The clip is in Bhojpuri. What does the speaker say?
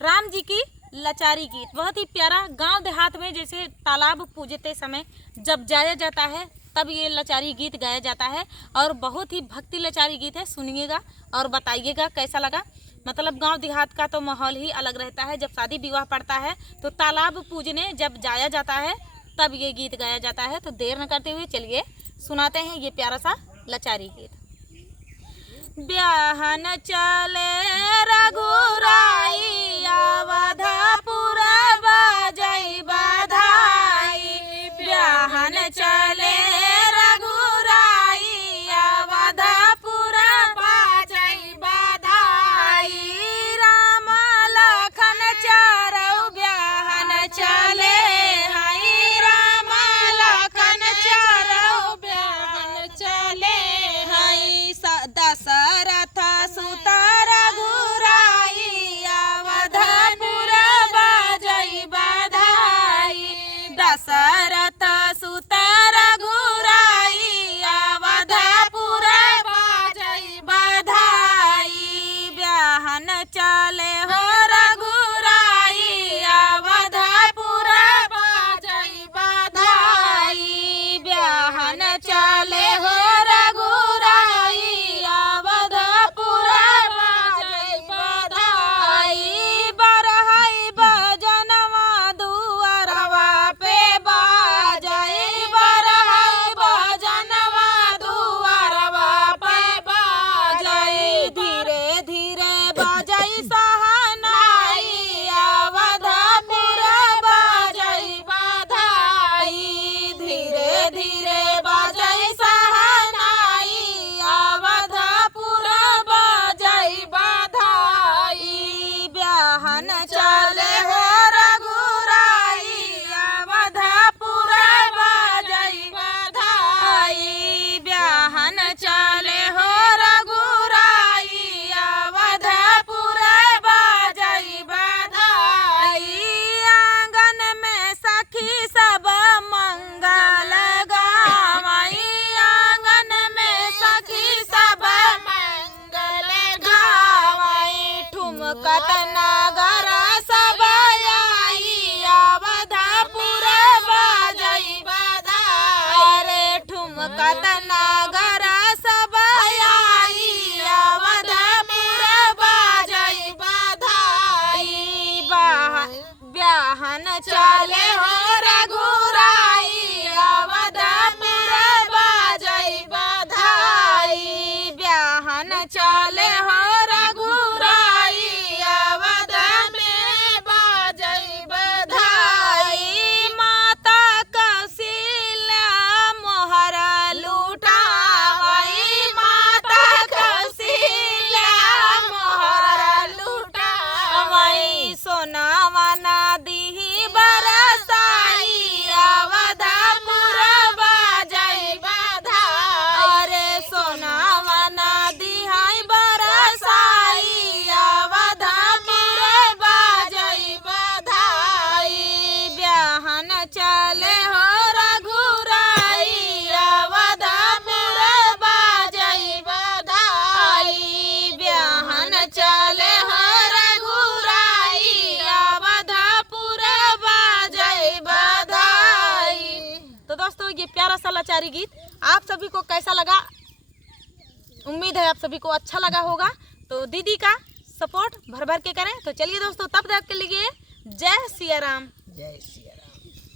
राम जी की लाचारी गीत बहुत ही प्यारा। गांव देहात में जैसे तालाब पूजते समय जब जाया जाता है तब ये लाचारी गीत गाया जाता है और बहुत ही भक्ति लाचारी गीत है। सुनिएगा और बताइएगा कैसा लगा। मतलब गांव देहात का तो माहौल ही अलग रहता है। जब शादी विवाह पड़ता है तो तालाब पूजने जब जाया जाता है तब ये गीत गाया जाता है। तो देर न करते हुए चलिए सुनाते हैं ये प्यारा सा लाचारी गीत। ब्याहन चले रघुराई अवधपुर बजई बधाई। ब्याहन चले रघुराई अवधपुर बजई बधाई। राम लखन चारौ ब्याहन चले हई। राम लखन चारौ ब्याहन चले हई। दशरथ सुत रघुराई अवधपुर बजई बधाई। दशरथ सुत रघुराई अवधपुर बजई बधाई। ब्याहन चले हो रघुराई अवधपुर बजई बधाई। ब्याहन चले हो चले हो रघुराई अवधपुर बजई बधाई। ब्याहन चले हो रघुराई अवधपुर बजई बधाई। आंगन में सखी सब मंगल गावई। आंगन में सखी सब मंगल गावई। ठुमकत नगर सब आई अवधपुर बजई बधाई। रे ठुमकत नगर सब आई अवधपुर बजई बधाई। ब्याहन चले हो रघुराई अवधपुर बजई बधाई। ब्याहन चले हो रघुराई चले हो रघुराई अवधपुर बजई बधाई। ब्याहन चले हो रघुराई अवधपुर बजई बधाई। तो दोस्तों ये प्यारा सा लाचारी गीत आप सभी को कैसा लगा? उम्मीद है आप सभी को अच्छा लगा होगा। तो दीदी का सपोर्ट भर भर के करें। तो चलिए दोस्तों तब तक के लिए जय सिया राम। जय सिया।